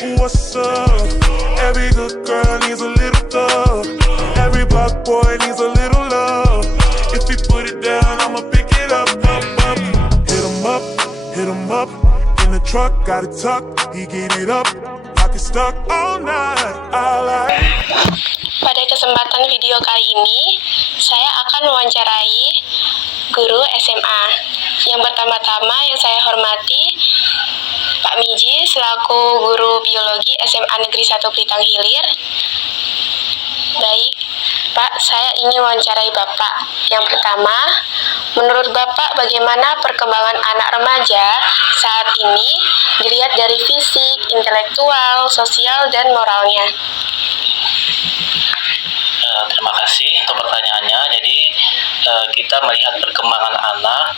What's up? Every good girl needs a little thug. Every black boy needs a little love. If he put it down, I'ma pick it up, up, up. Hit him up. In the truck, got it tucked. He get it up. Pocket stuck all night. I like. Pada kesempatan video kali ini, saya akan mewawancarai guru SMA. Yang pertama-tama yang saya hormati Pak Miji selaku guru biologi SMA Negeri 1 Pelitang Hilir. Baik, Pak, saya ingin wawancarai Bapak. Yang pertama, menurut Bapak bagaimana perkembangan anak remaja saat ini dilihat dari fisik, intelektual, sosial, dan moralnya? Terima kasih untuk pertanyaannya. Jadi kita melihat perkembangan anak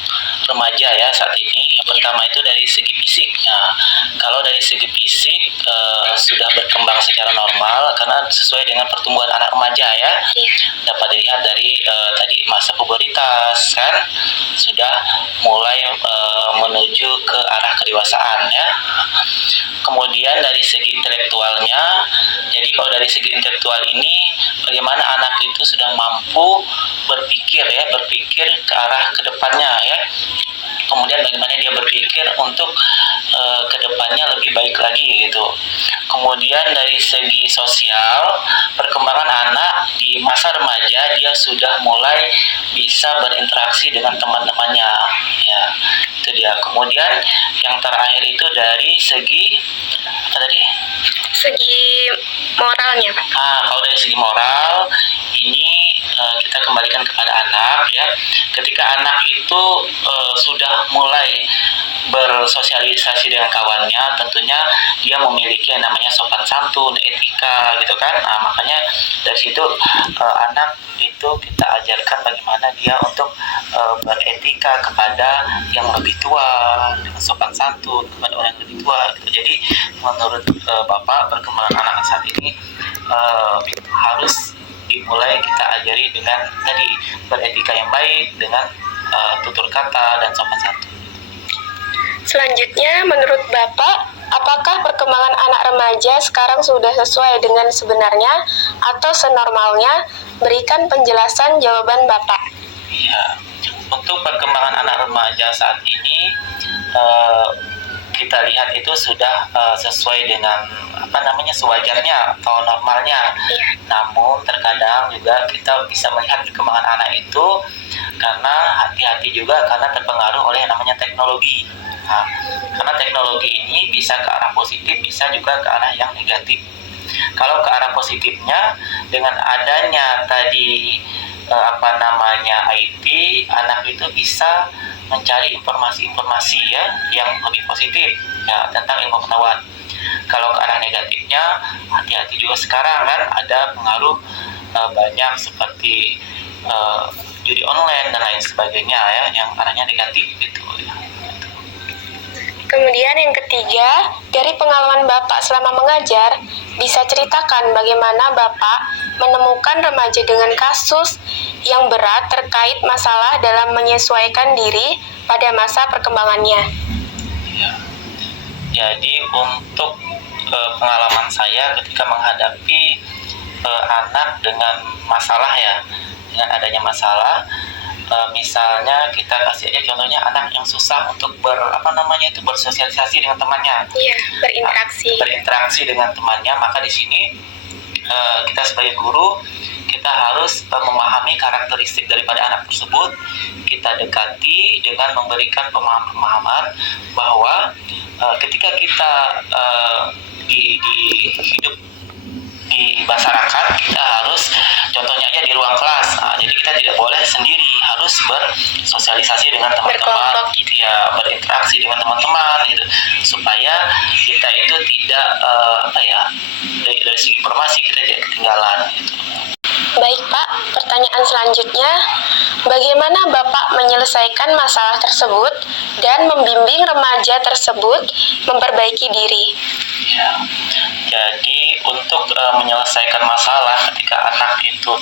remaja ya saat ini. Yang pertama itu dari segi fisik. Nah, kalau dari segi fisik sudah berkembang secara normal karena sesuai dengan pertumbuhan anak remaja ya. Dapat dilihat dari tadi masa pubertas kan sudah mulai menuju ke arah kedewasaan ya. Kemudian dari segi intelektualnya, jadi kalau dari segi intelektual ini bagaimana anak itu sudah mampu berpikir ke arah kedepannya ya. Kemudian bagaimana dia berpikir untuk kedepannya lebih baik lagi gitu. Kemudian dari segi sosial, perkembangan anak di masa remaja dia sudah mulai bisa berinteraksi dengan teman-temannya ya. Itu dia. Kemudian yang terakhir itu dari segi apa tadi? Segi moralnya, Pak. Kalau dari segi moral ini kita kembalikan kepada anak ya. Ketika anak itu sudah mulai bersosialisasi dengan kawannya, tentunya dia memiliki yang namanya sopan santun, etika gitu kan. Makanya dari situ anak itu kita ajarkan bagaimana dia untuk beretika kepada yang lebih tua, dengan sopan santun kepada orang yang lebih tua gitu. Jadi menurut Bapak perkembangan anak saat ini harus dimulai kita ajari dengan tadi beretika yang baik, dengan tutur kata dan sopan santun. Selanjutnya, menurut Bapak, apakah perkembangan anak remaja sekarang sudah sesuai dengan sebenarnya atau senormalnya? Berikan penjelasan jawaban Bapak. Ya, untuk perkembangan anak remaja saat ini kita lihat itu sudah sesuai dengan sewajarnya atau normalnya. Namun terkadang juga kita bisa melihat perkembangan anak itu karena hati-hati juga karena terpengaruh oleh yang namanya teknologi. Karena teknologi ini bisa ke arah positif, bisa juga ke arah yang negatif. Kalau ke arah positifnya, dengan adanya tadi IT, anak itu bisa mencari informasi-informasi ya yang lebih positif ya tentang ilmu pengetahuan. Kalau ke arah negatifnya, hati-hati juga sekarang kan ada pengaruh banyak seperti judi online dan lain sebagainya ya yang arahnya negatif gitu ya. Kemudian yang ketiga, dari pengalaman Bapak selama mengajar, bisa ceritakan bagaimana Bapak menemukan remaja dengan kasus yang berat terkait masalah dalam menyesuaikan diri pada masa perkembangannya. Ya. Jadi untuk pengalaman saya ketika menghadapi anak dengan masalah ya, dengan adanya masalah, misalnya kita kasih aja contohnya anak yang susah untuk bersosialisasi dengan temannya. Iya, berinteraksi dengan temannya, maka di sini kita sebagai guru kita harus memahami karakteristik daripada anak tersebut. Kita dekati dengan memberikan pemahaman bahwa ketika kita di hidup di masyarakat, kita harus contohnya aja di ruang kelas. Jadi kita tidak boleh sendiri, harus bersosialisasi dengan teman-teman gitu ya, berinteraksi dengan teman-teman gitu, supaya kita itu tidak dari segi informasi kita tidak ketinggalan gitu. Baik Pak, pertanyaan selanjutnya, bagaimana Bapak menyelesaikan masalah tersebut dan membimbing remaja tersebut memperbaiki diri? Ya, jadi untuk menyelesaikan masalah ketika anak itu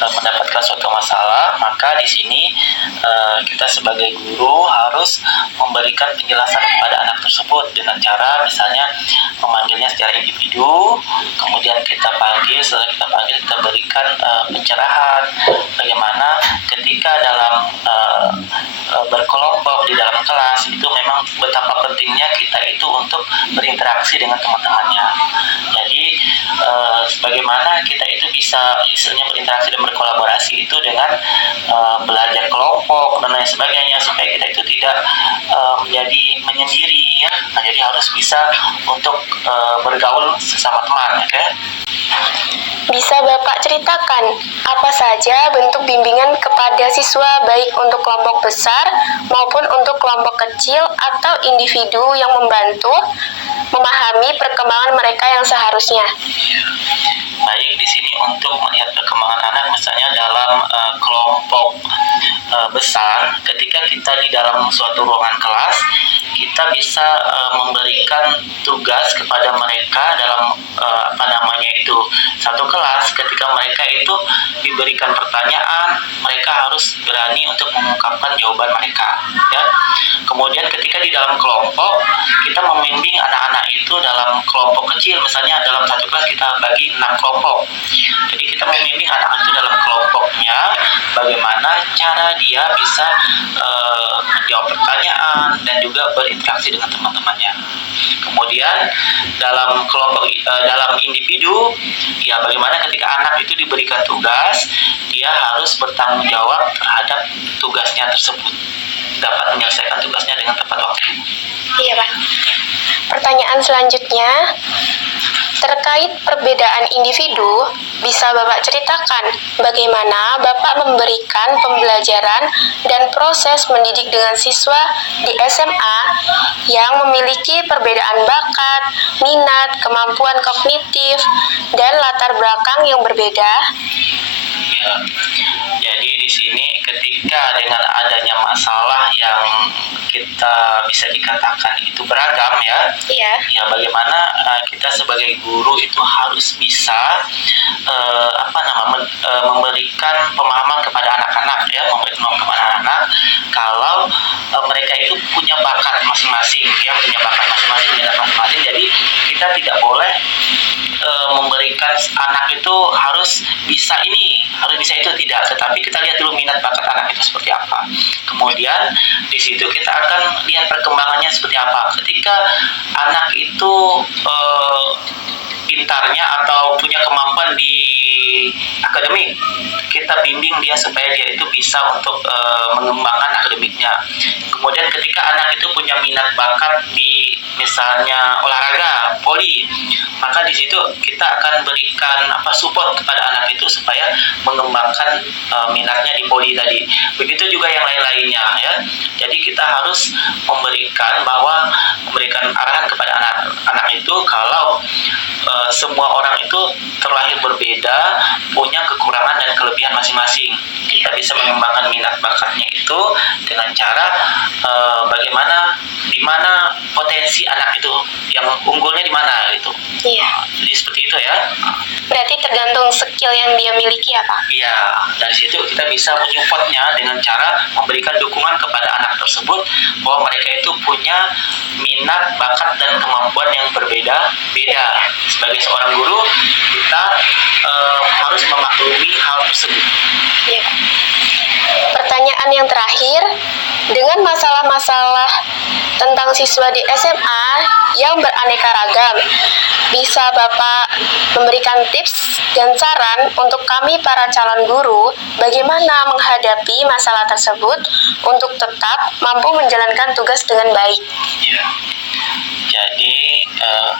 mendapatkan suatu masalah, maka di sini kita sebagai guru harus memberikan penjelasan kepada anak tersebut dengan cara misalnya memanggilnya secara individu, kemudian setelah kita panggil kita berikan pencerahan bagaimana ketika dalam berkelompok di dalam kelas itu memang betapa pentingnya kita itu untuk berinteraksi dengan teman-temannya. Jadi bagaimana kita itu bisa istilahnya berinteraksi dan berkolaborasi itu dengan belajar kelompok dan lain sebagainya, supaya kita itu tidak menjadi menyendiri ya. Nah, jadi harus bisa untuk bergaul sesama teman, oke? Bisa Bapak ceritakan apa saja bentuk bimbingan kepada siswa baik untuk kelompok besar maupun untuk kelompok kecil atau individu yang membantu memahami perkembangan mereka yang seharusnya? Baik, di sini untuk melihat perkembangan anak misalnya dalam kelompok besar, ketika kita di dalam suatu ruangan kelas, kita bisa memberikan tugas kepada mereka dalam satu kelas. Ketika mereka itu diberikan pertanyaan, mereka harus berani untuk mengungkapkan jawaban mereka ya. Kemudian ketika di dalam kelompok, kita membimbing anak-anak itu dalam kelompok kecil, misalnya dalam satu kelas kita bagi 6 kelompok. Jadi kita membimbing anak itu dalam kelompoknya bagaimana cara dia bisa menjawab pertanyaan dan juga berinteraksi dengan teman-temannya. Kemudian dalam kelompok dalam individu ya, bagaimana ketika anak itu diberikan tugas, dia harus bertanggung jawab terhadap tugasnya tersebut, dapat menyelesaikan tugasnya dengan tepat waktu. Iya, Pak. Pertanyaan selanjutnya, terkait perbedaan individu, bisa Bapak ceritakan bagaimana Bapak memberikan pembelajaran dan proses mendidik dengan siswa di SMA yang memiliki perbedaan bakat, minat, kemampuan kognitif, dan latar belakang yang berbeda? Ya, jadi di sini ketika dengan adanya masalah yang kita bisa dikatakan itu beragam ya. Iya. Ya, bagaimana kita sebagai guru itu harus bisa memberikan pemahaman kepada anak-anak ya, memberikan pemahaman kepada anak kalau mereka itu punya bakat masing-masing ya, punya bakat masing-masing, minat masing-masing. Jadi kita tidak boleh memberikan anak itu harus bisa ini, harus bisa itu, tidak. Tetapi kita lihat dulu minat bakat anak itu seperti apa. Kemudian di situ kita akan lihat perkembangannya seperti apa. Ketika anak itu pintarnya atau punya kemampuan di akademik, kita bimbing dia supaya dia itu bisa untuk mengembangkan akademiknya. Kemudian ketika anak itu punya minat bakat di misalnya olahraga, voli, maka di situ kita akan berikan support kepada anak itu supaya mengembangkan minatnya di voli tadi. Begitu juga yang lain-lainnya ya. Jadi kita harus memberikan arahan kepada anak itu kalau semua orang itu terlahir berbeda, punya kekurangan dan kelebihan masing-masing. Kita bisa mengembangkan minat bakatnya itu dengan cara bagaimana, di mana potensi anak itu yang unggulnya di mana gitu. Iya. Jadi seperti itu ya. Berarti tergantung skill yang dia miliki ya, Pak? Iya, dari situ kita bisa menyupportnya dengan cara memberikan dukungan kepada anak tersebut bahwa mereka itu punya minat, bakat, dan kemampuan yang berbeda-beda. Sebagai seorang guru, kita harus memaklumi hal tersebut. Iya, Pak. Pertanyaan yang terakhir, dengan masalah-masalah tentang siswa di SMA yang beraneka ragam, bisa Bapak memberikan tips dan saran untuk kami para calon guru bagaimana menghadapi masalah tersebut untuk tetap mampu menjalankan tugas dengan baik? Ya. Jadi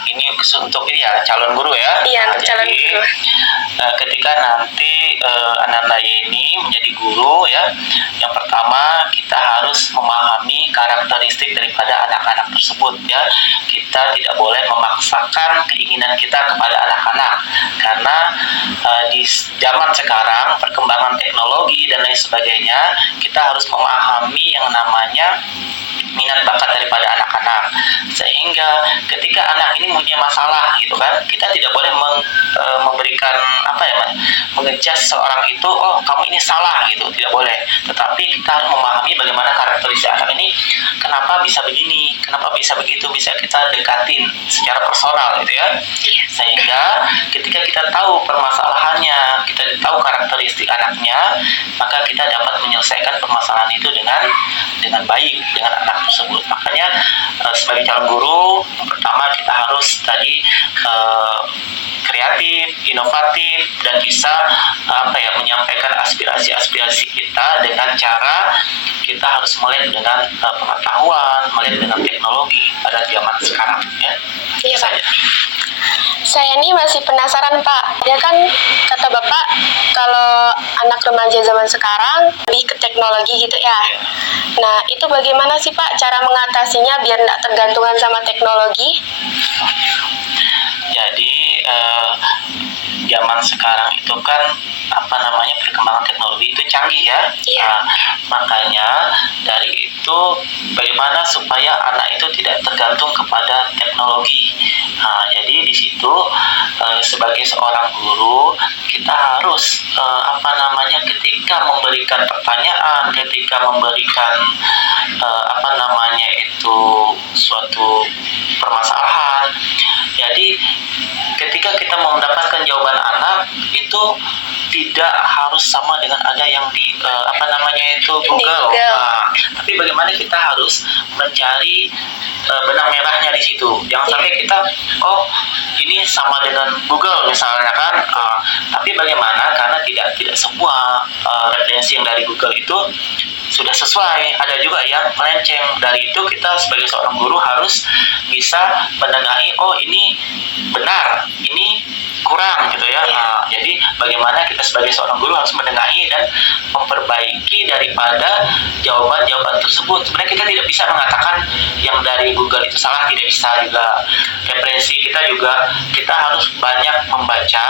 ini untuk ini ya, calon guru ya. Iya, untuk calon guru. Ketika nanti anak-anak ini menjadi guru ya, yang pertama kita harus memahami karakteristik daripada anak-anak tersebut ya. Kita tidak boleh memaksakan keinginan kita kepada anak-anak, karena di zaman sekarang perkembangan teknologi dan lain sebagainya, kita harus memahami yang namanya minat bakat daripada anak-anak, sehingga Sehingga ketika anak ini punya masalah gitu kan, kita tidak boleh memberikan mengejudge seorang itu, oh kamu ini salah gitu, tidak boleh. Tetapi kita harus memahami bagaimana karakteristik anak ini, kenapa bisa begini, kenapa bisa begitu, bisa kita dekatin secara personal gitu ya. Sehingga ketika kita tahu permasalahannya, kita tahu karakteristik anaknya, maka kita dapat menyelesaikan permasalahan itu dengan baik dengan anak tersebut. Makanya sebagai calon guru, yang pertama kita harus tadi kreatif, inovatif, dan bisa menyampaikan aspirasi-aspirasi kita dengan cara kita harus melek dengan pengetahuan, melek dengan teknologi pada zaman sekarang ya. Iya Pak. Saya nih masih penasaran Pak. Ya kan kata Bapak kalau anak remaja zaman sekarang lebih ke teknologi gitu ya. Nah itu bagaimana sih Pak cara mengatasinya biar tidak tergantungan sama teknologi? Jadi zaman sekarang itu kan perkembangan teknologi itu canggih ya. Makanya dari itu bagaimana supaya anak itu tidak tergantung kepada teknologi. Jadi di situ sebagai seorang guru kita harus ketika memberikan pertanyaan, ketika memberikan suatu permasalahan. Jadi ketika kita mendapatkan jawaban anak itu tidak harus sama dengan ada yang di Google. Tapi bagaimana kita harus mencari benang merahnya di situ. Jangan sampai kita ini sama dengan Google misalnya kan. Tapi bagaimana karena tidak semua referensi yang dari Google itu sudah sesuai, ada juga yang melenceng. Dari itu kita sebagai seorang guru harus bisa menengahi, oh ini benar, ini kurang gitu ya. Jadi bagaimana kita sebagai seorang guru harus menengahi dan memperbaiki daripada jawaban-jawaban tersebut. Sebenarnya kita tidak bisa mengatakan yang dari Google itu salah, tidak bisa juga. Referensi kita juga kita harus banyak membaca,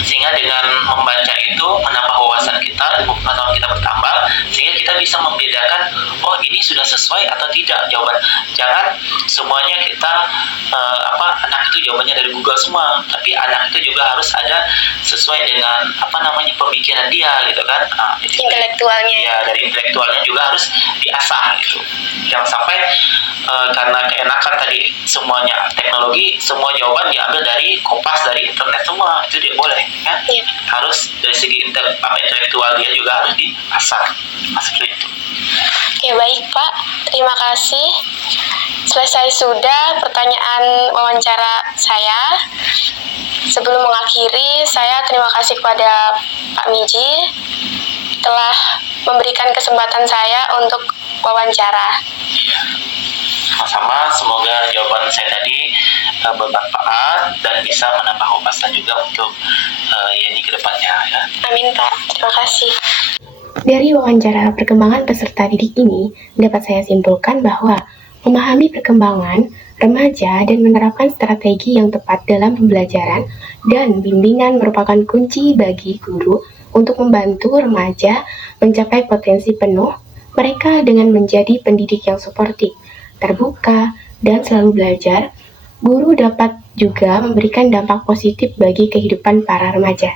sehingga dengan membaca itu menambah wawasan kita, ilmu pengetahuan kita bertambah, sehingga kita bisa membedakan oh ini sudah sesuai atau tidak jawaban. Jangan semuanya kita anak itu jawabannya dari Google semua, tapi anak itu juga harus ada sesuai dengan pemikiran dia gitu kan. Intelektualnya. Ya, dari intelektualnya juga harus diasah gitu. Jangan sampai karena keenakan tadi semuanya teknologi, semua jawaban diambil dari Kompas, dari internet semua, itu tidak boleh ya. Harus dari segi intelektual dia juga harus diasah seperti itu. Oke, baik Pak, terima kasih. Selesai sudah pertanyaan wawancara saya. Sebelum mengakhiri, saya terima kasih kepada Pak Miji telah memberikan kesempatan saya untuk wawancara. Sama-sama, semoga jawaban saya tadi bermanfaat dan bisa menambah wawasan juga untuk Yeni ke depannya ya. Amin Pak, terima kasih. Dari wawancara perkembangan peserta didik ini, dapat saya simpulkan bahwa memahami perkembangan remaja dan menerapkan strategi yang tepat dalam pembelajaran dan bimbingan merupakan kunci bagi guru untuk membantu remaja mencapai potensi penuh mereka dengan menjadi pendidik yang suportif, terbuka, dan selalu belajar. Guru dapat juga memberikan dampak positif bagi kehidupan para remaja.